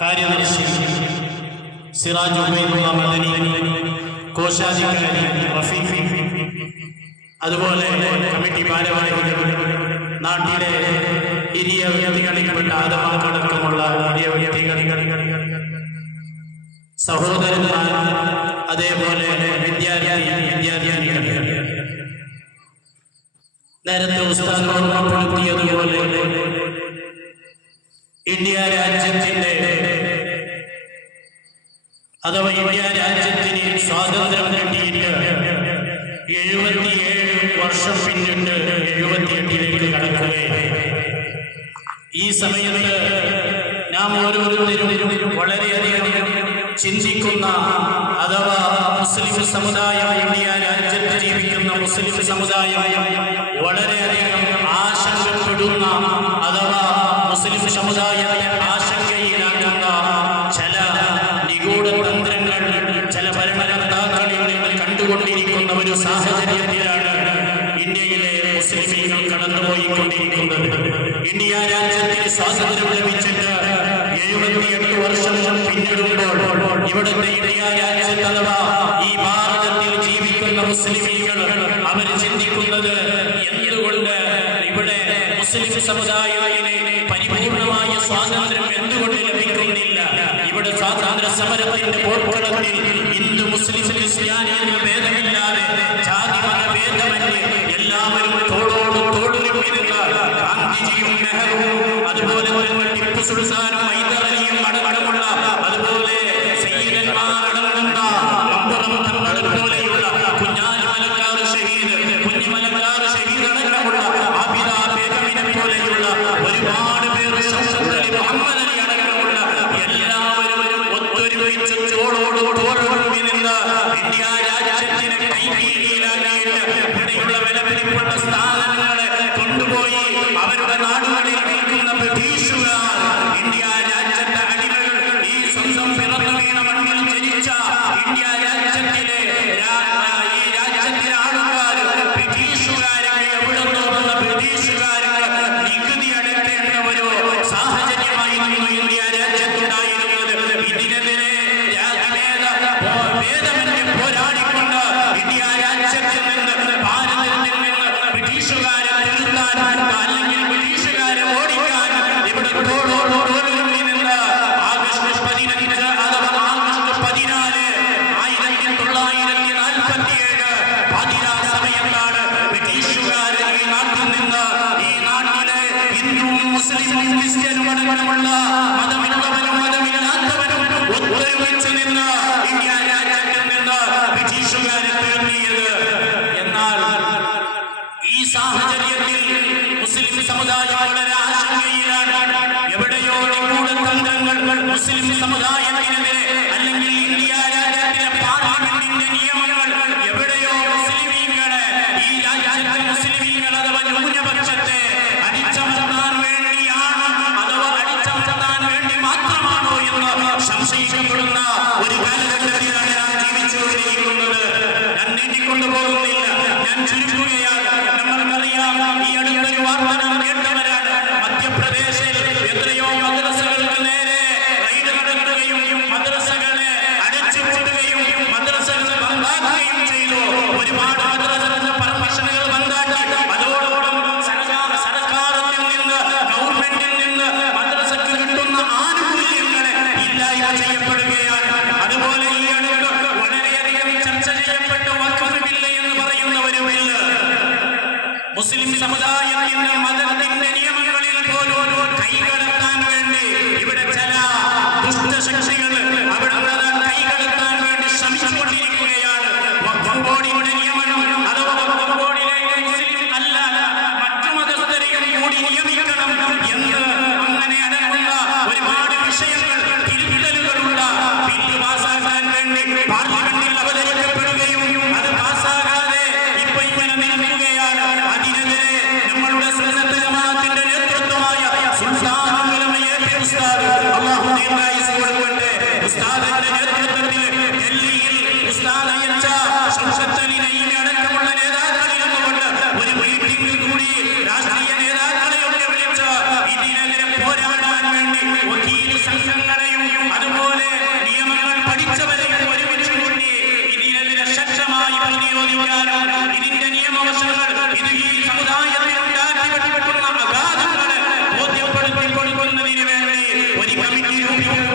കാര്യദർശി സിറാജ് ഉബൈദുള്ള മദനി, കോശാധികാരി റഫീഖ്, അതുപോലെ കമ്മിറ്റി ഭാരവാഹികൾ, നാട്ടിലെ ഹിരിയ വ്യക്തികളിൽപ്പെട്ട ആദമാക്കടക്കമുള്ള ഹിരിയ വ്യക്തികൾ, സഹോദരന്മാർ, അതേപോലെ വിദ്യാർത്ഥിനികൾ, നേരത്തെ ഉസ്താദ് ഓർമ്മപ്പെടുത്തിയതുപോലെ ഇന്ത്യ രാജ്യത്തിന്റെ അഥവാ ഇന്ത്യ രാജ്യത്തിന് സ്വാതന്ത്ര്യം നേടിയിട്ട് 77 വർഷം പിന്നിട്ട് 78ലേക്ക് കടക്കുകയാണ്. ഈ സമയത്ത് നാം ഓരോരുത്തരും വളരെയധികം ചിന്തിക്കുന്ന അഥവാ മുസ്ലിം സമുദായം, ഇന്ത്യ രാജ്യത്ത് ജീവിക്കുന്ന മുസ്ലിം സമുദായം വളരെയധികം ആശങ്കപ്പെടുന്ന അഥവാ മുസ്ലിം സമുദായത്തെ ആശങ്കയിലാക്കുന്ന ചില നിഗൂഢ തന്ത്രങ്ങൾ ചില ഭരണകർത്താക്കളിൽ നിന്ന് കണ്ടുകൊണ്ടിരിക്കുന്ന ഒരു സാഹചര്യത്തിലാണ് ഇന്ത്യയിലെ മുസ്ലിമീങ്ങൾ കടന്നുപോയിക്കൊണ്ടിരിക്കുന്നത്. ഇന്ത്യ രാജ്യത്തിന് സ്വാതന്ത്ര്യം ലഭിച്ചിട്ട് 78 വർഷം പിന്നിടുമ്പോൾ ഇവിടുത്തെ ഇന്ത്യ രാജ്യത്ത് അഥവാ ഈ ഭാരതത്തിൽ ജീവിക്കുന്ന മുസ്ലിമീങ്ങൾ അവർ ചിന്തിക്കുന്നത് എന്തുകൊണ്ട് ഇവിടെ മുസ്ലിം സമുദായത്തിന് പരിപൂർണമായ സ്വാതന്ത്ര്യം എന്തുകൊണ്ട് ലഭിക്കുന്നില്ല? ഇവിടെ സ്വാതന്ത്ര്യ സമരത്തിന്റെ പോർക്കളത്തിൽ ഹിന്ദു മുസ്ലിം ക്രിസ്ത്യാനി എന്ന ഭേദമില്ലാതെ ജാതി മത ഭേദമന്യേ എല്ലാവരും തോളോട് തോളുരുമ്മിരുന്ന ഗാന്ധിജിയും നെഹ്റുവും അതുപോലെ തന്നെ ടിപ്പു സുൽത്താനും ഹൈദരലിയും അടക്കമുള്ള അതുപോലെ സയ്യിദന്മാരടങ്ങുന്ന അമ്പുറം തങ്ങൾ പോലെയുള്ള കുഞ്ഞാലിമലക്കാർ ഷഹീദ്, കുഞ്ഞിമലക്കാർ ഷഹീദ് അടക്കമുള്ള ആബിദ ബേഗമിനെ പോലെയുള്ള ഒരുപാട് പേർ, ഷൗക്കത്ത് അലി, മുഹമ്മദ് അലി അടക്കമുള്ള എല്ലാവരും ഒത്തൊരുമിച്ച് തോളോട് തോളുരുമ്മി നിന്ന് ഇന്ത്യ രാജ്യത്തിന് കൈകീഴിയിലാക്കിയിട്ട് ഇവിടെയുള്ള വിലപിടിപ്പെട്ട സ്ഥാനങ്ങളെ കൊണ്ടുപോയി അവരുടെ നാടുകളിൽ നിൽക്കുന്ന ബ്രിട്ടീഷുകാർ, ഇന്ത്യ രാജ്യത്തെ അടികൾ, ഈ സ്വന്തം പിറന്നു വീണ മണ്ണിൽ ജനിച്ച ഇന്ത്യ രാജ്യത്തിലെ ഈ രാജ്യത്തിലെ ആൾക്കാർ ബ്രിട്ടീഷുകാർക്ക് എവിടെ തോന്നുന്ന ബ്രിട്ടീഷുകാർക്ക് നികുതി അടയ്ക്കേണ്ട ഒരു സാഹചര്യമായിരുന്നു ഇന്ത്യ രാജ്യത്തുണ്ടായിരുന്നത്. ഇതിനെതിരെ ഭേദമന്യേ പോരാടിക്കൊണ്ട് ഇന്ത്യ രാജ്യത്തിൽ നിന്ന് ഭാരതത്തിൽ നിന്ന് ബ്രിട്ടീഷുകാരെ തിരുത്താൻ അല്ലെങ്കിൽ ബ്രിട്ടീഷുകാരെ ഓടിക്കാൻ ഇവിടെ തോളുരുമ്മി നിന്ന് ആഗസ്റ്റ് 15 അഥവാ ആഗസ്റ്റ് 14 1947 പാതിരാ സമയത്താണ് ബ്രിട്ടീഷുകാർ ഈ നാട്ടിൽ നിന്ന് ഈ നാട്ടിലെ ഹിന്ദുവും മുസ്ലിമും ക്രിസ്ത്യനും അടക്കമുള്ള മതമുള്ളവരും മതമില്ലാത്തവരും ഒത്തൊരുമിച്ച് നിന്ന് ഇന്ത്യ രാജ്യത്തിൽ നിന്ന് ബ്രിട്ടീഷുകാരെ തുരത്തിയത്. എന്നാൽ ഈ സാഹചര്യത്തിൽ മുസ്ലിം സമുദായം വളരെ ആശങ്കയിലാണ്. എവിടെയോ നിഗൂഢ തന്ത്രങ്ങൾ മുസ്ലിം സമുദായത്തിനെതിരെ അല്ലെങ്കിൽ ഇന്ത്യ രാജ്യത്തിലെ പാർലമെന്റിന്റെ നിയമങ്ങൾ എവിടെയോ മുസ്ലിമീങ്ങളെ, ഈ രാജ്യത്തെ മുസ്ലിമീങ്ങൾ അഥവാ ന്യൂനപക്ഷത്തെ അടിച്ചമർത്താൻ വേണ്ടിയാണ് അഥവാ അടിച്ചമർത്താൻ വേണ്ടി മാത്രമാണോ എന്ന് സംശയിക്കപ്പെടുന്ന ഒരു കാലഘട്ടത്തിലാണ് നാം ജീവിച്ചുകൊണ്ടിരിക്കുന്നത്. ഞാൻ നീട്ടിക്കൊണ്ടുപോകുന്നില്ല, ഞാൻ ചുരുക്കുകയാണ്. നമ്മൾക്കറിയാം, ഈ അടുത്തൊരു വാർത്ത നാം കേട്ടവരാണ്. മധ്യപ്രദേശിൽ എത്രയോ മദ്രസകൾക്ക് നേരെ റെയ്ഡ് നടത്തുകയും മദ്രസകളെ അടച്ചുപൂട്ടുകയും മദ്രസകൾ ബന്ധാക്കുകയും ചെയ്തു. ഒരുപാട് മദ്രസകളുടെ പെർമിഷനുകൾ ബന്ധാക്കി. അതോടൊപ്പം സർക്കാരത്തിൽ നിന്ന്, ഗവൺമെന്റിൽ നിന്ന് മദ്രസക്ക് കിട്ടുന്ന ആനുകൂല്യങ്ങളെ ഇല്ലായ്മ ചെയ്യപ്പെടുകയാണ്. അതുപോലെ ഈ അടുത്ത് വളരെയധികം ചർച്ച ചെയ്യപ്പെട്ട വഖഫ് ബില്ല് എന്ന് പറയുന്ന ഒരു ബില്ല് മുസ്ലിം സമുദായത്തിന്റെ മതത്തിന്റെ നിയമങ്ങളിൽ പോലും കൈകടത്താൻ വേണ്ടി ഇവിടെ ചില ദുഷ്ടശക്തികൾ അവിടെ കൈകടത്താൻ വേണ്ടി ശ്രമിച്ചുകൊണ്ടിരിക്കുകയാണ്. വഖഫ് ബോർഡിന്റെ നിയമനം അഥവാ വഖഫ് ബോർഡിലേക്ക് മുസ്ലിം അല്ലാതെ മറ്റു മതസ്ഥരെയും കൂടി നിയമിക്കണം എന്ന് അങ്ങനെ അടങ്ങുന്ന ഒരുപാട് വിഷയങ്ങൾ, തിരുത്തലുകളുള്ള ബില്ല് പാസ്സാക്കാൻ വേണ്ടി പാർലമെന്റിൽ അവതരിക്കപ്പെടുകയും അത് പാസ്സാകാതെ ഇപ്പൊ ഇങ്ങനെ നിൽക്കുകയാണ്. അതിനെതിരെ നമ്മളുടെ ശ്രദ്ധ ഉപയോഗിക്കുന്നത്